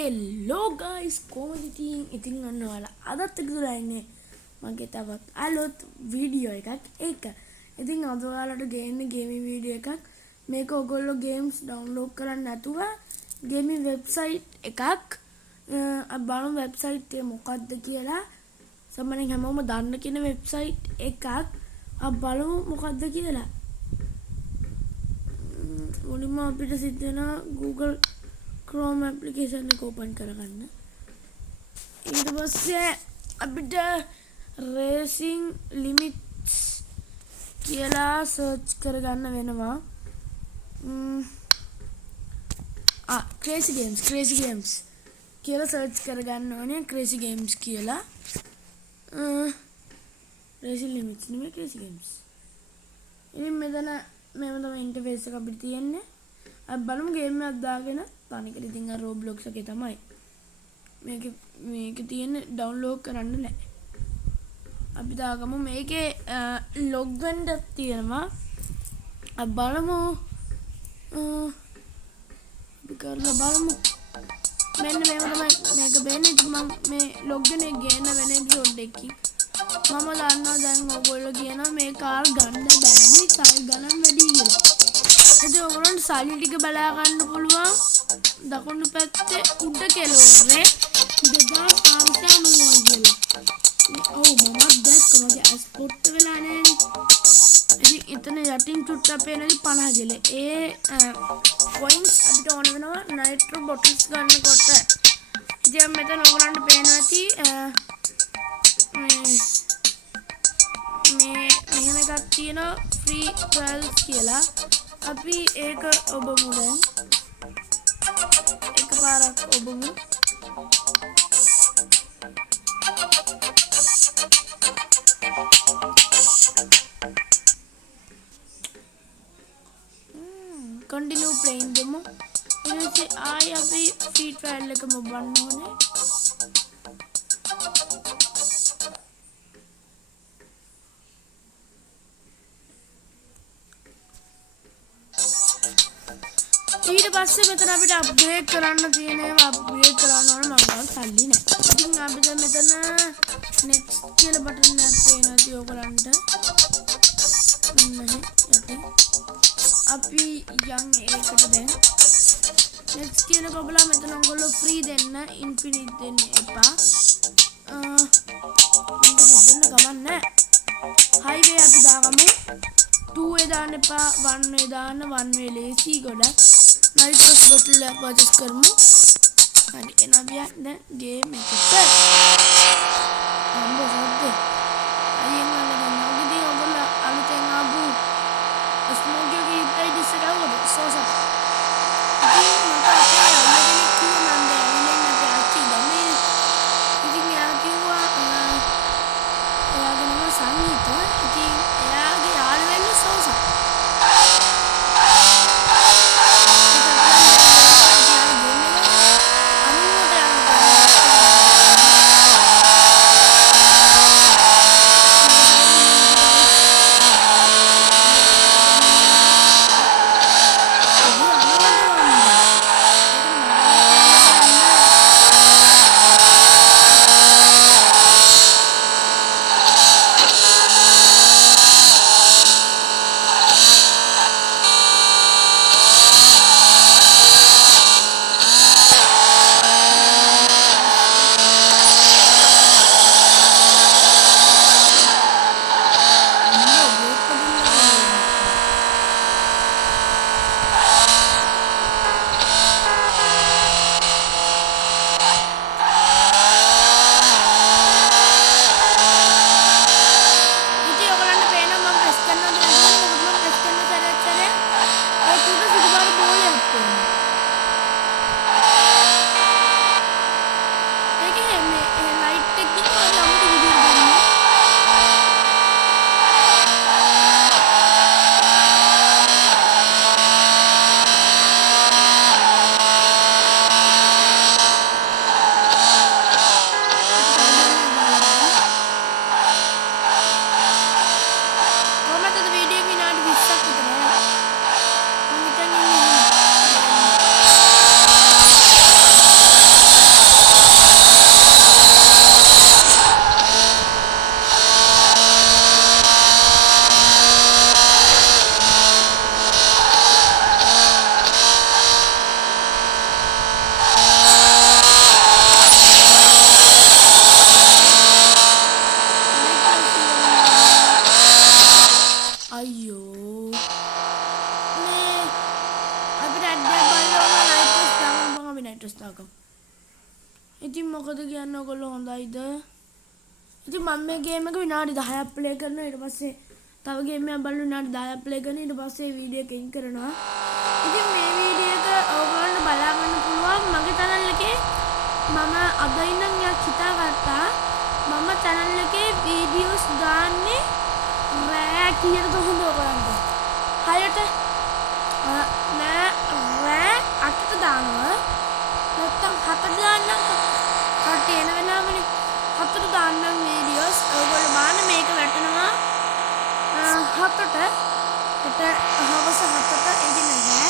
හෙල්ලෝ guys කොහොමද ඉතින් අන්න ඔයාලා අදත් එකතුලා ඉන්නේ මගේ තවත් අලුත් වීඩියෝ එකක් එක. ඉතින් අද ඔයාලට ගේන්න ගේමින් වීඩියෝ එකක්. මේක ඔයගොල්ලෝ ගේම්ස් ඩවුන්ලෝඩ් කරන්න නැතුව ගේමින් වෙබ්සයිට් එකක්. අපි බලමු වෙබ්සයිට් එක මොකක්ද කියලා. සමහරවිට හැමෝම දන්න කියන වෙබ්සයිට් එකක්. අපි බලමු මොකක්ද කියලා. මුලින්ම අපිට සිද්ධ වෙනවා Google Chrome application එක open කරගන්න. ඊට පස්සේ අපිට racing limits කියලා search කරගන්න වෙනවා. crazy games කියලා search කරගන්න ඕනේ. crazy games කියලා. racing limits නෙමෙයි crazy games. ඉතින් මෙතන මේව තමයි interface එක අපිට තියෙන්නේ. අපි බලමු ගේම් එකක් දාගෙන තනිකර ඉතින් අර Roblox එකේ තමයි. මේක තියෙන ඩවුන්ලෝඩ් කරන්න නෑ. අපි දාගමු මේකේ log වෙන්න තියෙනවා. අපි බලමු අපි කරලා බලමු. මෙන්න මේව තමයි මේක වෙන්නේ. ඉතින් මම මේ log වෙන එක ගේන වෙන එපිසෝඩ් එකකින් මම දන්නවා දැන් ඔයගොල්ලෝ කියනවා මේ කාර් ගන්න බෑනේ සයිල් ගණන් වැඩි කියලා. ඉතින් ඔයගොල්ලන්ට සයිල් ටික බලා ගන්න පුළුවන්. දකුණු පැත්තේ උඩ කෙළවරේ 2590 කියලා. ඔව් මමත් දැක්කා මගේ ඇස් පොට්ට වෙලා නෑනේ. ඉතින් එතන යටින් චුට්ටක් පේනදි 50 කියලා. ඒ coins අපිට ඕන වෙනවා nitro bottles ගන්නකොට. ඉතින් මෙතන ඔයගොල්ලන්ට පේනවා ඇති මෙහෙම එකක් තියෙනවා free trials කියලා. අපි ඒක ඔබමු දැන්. එකපාරක් ඔබමු. continue playing දෙමු. ඊට පස්සේ ආයි අපි free trial එකම ඔබන්න ඕනේ. ඊට පස්සේ මෙතන අපිට අප්ග්‍රේඩ් කරන්න තියෙන ඒවා අප්ග්‍රේඩ් කරන්න ඕන මම සල්ලි නැහැ. ඉතින් අපිට මෙතන next කියලා බටන් එකක් පේනවා ඉතින් ඔයගලන්ට. මෙන්න යටින් අපි යන් ඒකට දැන් next කියන කොබලා මෙතන ඔයගොල්ලෝ free දෙන්න infinite දෙන්න එපා. infinite දෙන්න ගමන් නැහැ. highway අපි දාගමු. 2 way දාන්න එපා 1 way දාන්න 1 way ලේසි ගොඩක්. nitrous bottle එක purchase කරමු. හරි එන අපි දැන් game එකට. අම්බෝ සද්දේ. අයියෙන් වල දැන් ඔගදී ඔයගොල්ලෝ අලුතෙන් ආපු ස්මෝකියෝ ගේ හිටයිඩිස් එක આવද සෝසත්. ඉතින් මට අපේ අම්මගෙන් කිව්වා මම දැන් ඉන්නේ නැති අච්චි ගමේ. ඉතින් එයා කිව්වා එයාගේ නම සංගීත. ඉතින් එයාගේ යාළුවෙන්නේ සෝසත්. ටස් දාගමු. ඉතින් මොකද කියන්න ඔයගොල්ලෝ හොඳයිද? ඉතින් මම මේ ගේම් එක විනාඩි 10ක් ප්ලේ කරනවා. ඊට පස්සේ තව ගේම් එකක් බලලා විනාඩි 10ක් ප්ලේ කරනවා. ඊට පස්සේ වීඩියෝ එක එඩිට් කරනවා. ඉතින් මේ වීඩියෝ එක ඔයගොල්ලන්ට බලා ගන්න පුළුවන් මගේ channel එකේ. මම අද ඉඳන් හිතාගත්තා මම channel එකේ වීඩියෝස් දාන්නේ රෑ කීයටද හොඳ ඔයගොල්ලන්ට? 6ට නෑ රෑ 8ට දානවා. නැත්තම් 7ට දාන්නම්. කට්ටිය එන වෙලාවනේ 7ට දාන්නම් වීඩියෝස්. ඔයගොල්ලෝ බලන්න මේක වැටෙනවා 7ට. හවස 7ට එදින නෑ.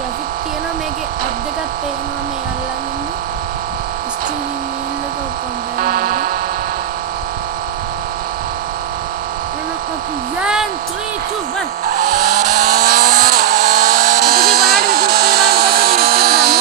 graphic තියෙනවා මේකේ ඇප් දෙකක් පේනවා මේ අල්ලන් ඉන්නේ ස්ටීරින් වීල් එක ඔක්කොම බලන්න. එන අපි 3 2 1 ඉතින් බලන්න විදිහට පේනවා ඊට පස්සේ නෙට් එක දාමු.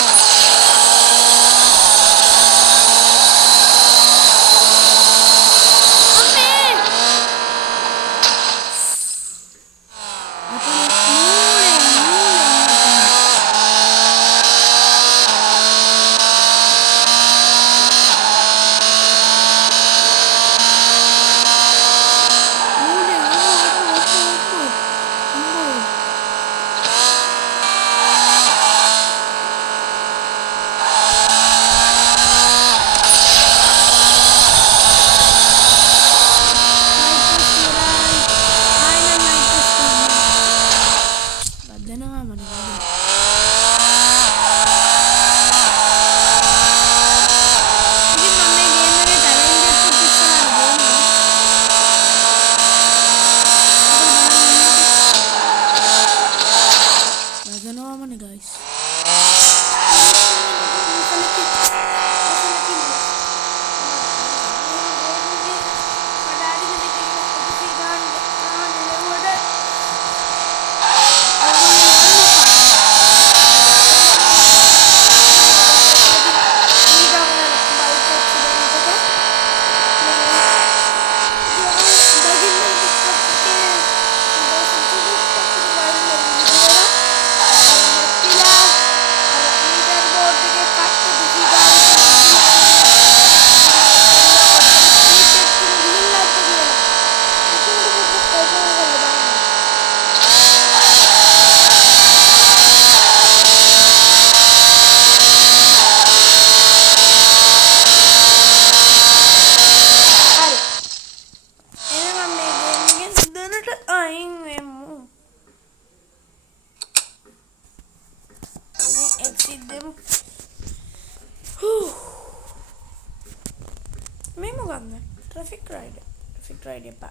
Memo ganda traffic ride pa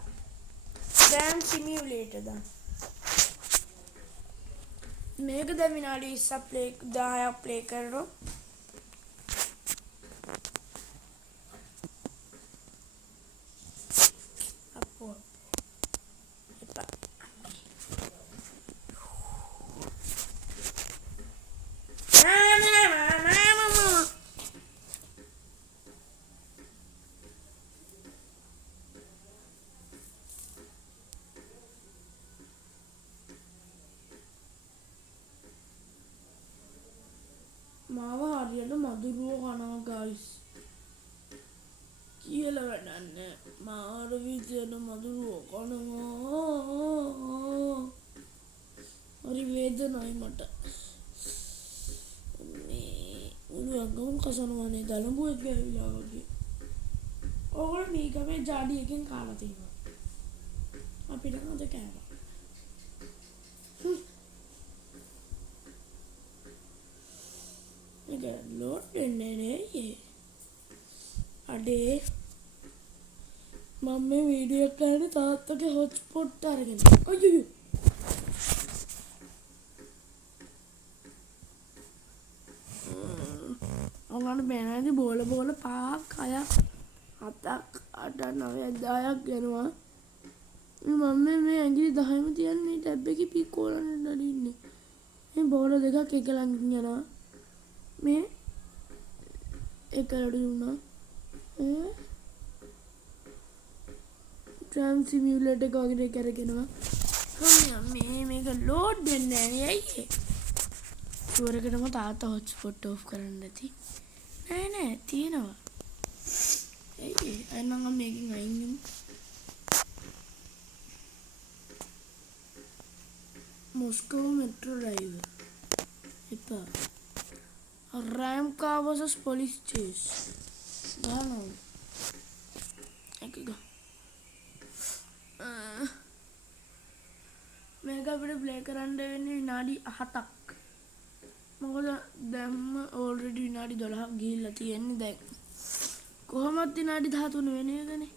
Tram simulator දාන්න. මේක දැන් විනාඩි 20ක් ප්ලේ 10ක් ප්ලේ කරනවා. අපෝ එපා. මාව හරියට මදුරුව කනවා ගයිස් කියලා වැඩක් නැහැ. මාර විදියට මදුරුව කනවා. හරි වේදනයි මට. මේ උළුවගම කසනවනේ දලඹුවෙක් ගෑවිලා වගේ. ඕගොල්ලෝ මේ ගමේ ජාඩි එකෙන් කාලා තියෙනවා. අපිට නේද කෑවා. මේක ලෝඩ් වෙන්නේ නේ. අඩේ මම මේ වීඩියෝ එක කරන්නේ තාත්තගේ හොට්ස්පොට් අරගෙන. අයියෝ ඔයාලට බෑනදී බෝල පහක් හයක් හතක් අට නවයක් 10ක් යනවා. මම මේ ඇඟිලි 10ම තියන්නේ මේ ටැබ් එකේ පිකෝලන්න ඉන්නේ. මේ බෝල දෙකක් එක ළඟින් යනවා. මේ එකලට දුන්නා. ට්‍රෑම් සිමියුලේටර් එක වගේ කරගෙනවා. මේ මේක ලෝඩ් වෙන්නේ නැහැ නේ අයියේ. ෂුවරකටම තාත්තා හොට්ස්පොට් ඔෆ් කරන්න නැති. නෑ තියෙනවා. අයියේ අයනම් මම මේකෙන් අයින් වෙමු. මොස්කෝ මෙට්‍රෝ රයිල්. එපා. Ramka versus police chase. Gano. Ekga. මේක අපිට ප්ලේ කරන්න වෙන්නේ විනාඩි 7ක්. මොකද දැම්ම ඕල්රෙඩි විනාඩි 12ක් ගිහිල්ලා තියෙන්නේ දැන්. කොහොමද විනාඩි 13 වෙන එකනේ.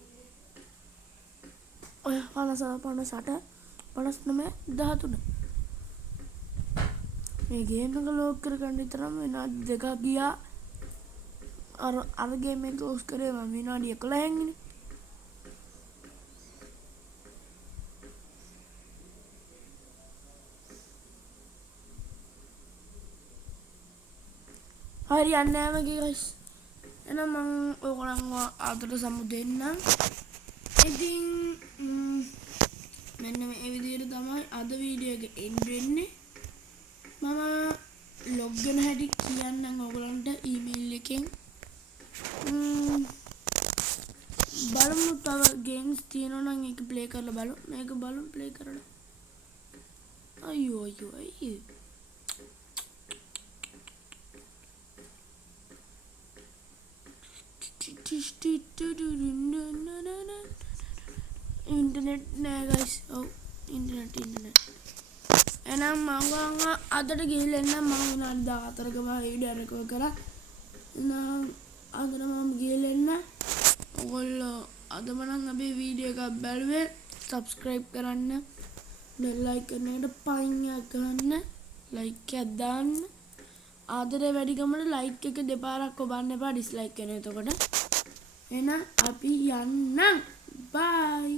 ඔය 58 59 13. මේ ගේම් එක ලෝඩ් කරගන්න විතරම විනාඩි 2ක් ගියා. අර ගේම් එක ක්ලෝස් කරේ මම විනාඩි 11න් ඉන්නේ. හරි යන්නේ නැහැ මගේ guys. එහෙනම් මම ඔයගොල්ලන්ව ආදර සමු දෙන්නම්. ඉතින් මෙන්න මේ විදිහට තමයි අද වීඩියෝ එක එන්ඩ් වෙන්නේ. මම ලොග් වෙන හැටි කියන්නම් ඔයගොල්ලන්ට ඊමේල් එකෙන්. බලමු තව ගේම්ස් තියෙනවා නම් ඒක ප්ලේ කරලා බලමු. මේක බලමු ප්ලේ කරලා. අයියෝ අයියෝ. ඉන්ටර්නෙට් නෑ guys. ඔව් ඉන්ටර්නෙට්. එහෙනම් මම අදට ගිහිල්ලා එන්නම්. මම විනාඩි 14කම වීඩියෝ රෙකෝඩ් කරා. එහෙනම් අදට මම ගිහිල්ලා එන්න. ඔයගොල්ලෝ අදම නම් අපේ වීඩියෝ එකක් බැලුවේ subscribe කරන්න. bell icon එකට පයින් ගන්න. like එකක් දාන්න. ආදරේ වැඩි ගමන like එක දෙපාරක් ඔබන්න එපා dislike කරන. එතකොට එහෙනම් අපි යන්නම්. bye.